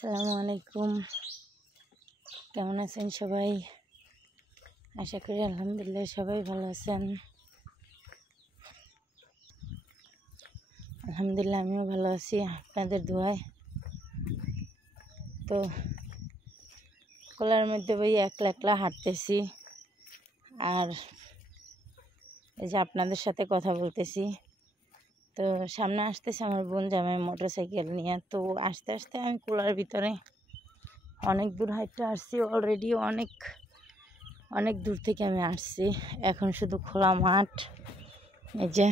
আসসালামু আলাইকুম। কেমন আছেন সবাই? আশা করি আলহামদুলিল্লাহ সবাই ভালো আছেন। আলহামদুলিল্লাহ আমিও ভালো আছি আপনাদের দোয়ায়। তো কোলার মধ্যে বই একলা একলা হাঁটতেছি আর এই যে আপনাদের সাথে কথা বলতেছি। তো সামনে আসতেছে আমার বোন জামাই মোটরসাইকেল নিয়ে। তো আস্তে আস্তে আমি কোলার ভিতরে অনেক দূর হাঁটতে আসছি অলরেডি, অনেক দূর থেকে আমি আসছি। এখন শুধু খোলা মাঠ, এই যে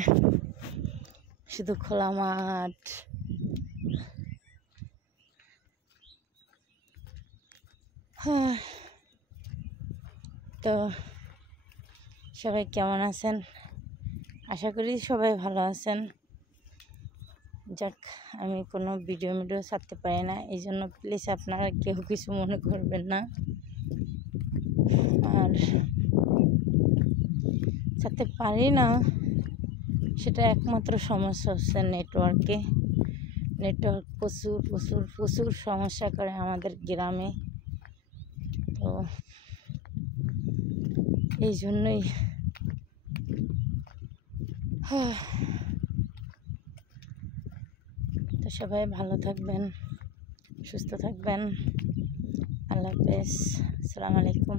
শুধু খোলা মাঠ। তো সবাই কেমন আছেন? আশা করি সবাই ভালো আছেন। যাক, আমি কোনো ভিডিও ছাড়তে পারি না, এই জন্য প্লিজ আপনারা কেউ কিছু মনে করবেন না। আর ছাড়তে পারি না, সেটা একমাত্র সমস্যা হচ্ছে নেটওয়ার্ক প্রচুর প্রচুর প্রচুর সমস্যা করে আমাদের গ্রামে। তো এই জন্যই তো সবাই ভালো থাকবেন, সুস্থ থাকবেন। আল্লাহ হাফেজ, আসসালামু আলাইকুম।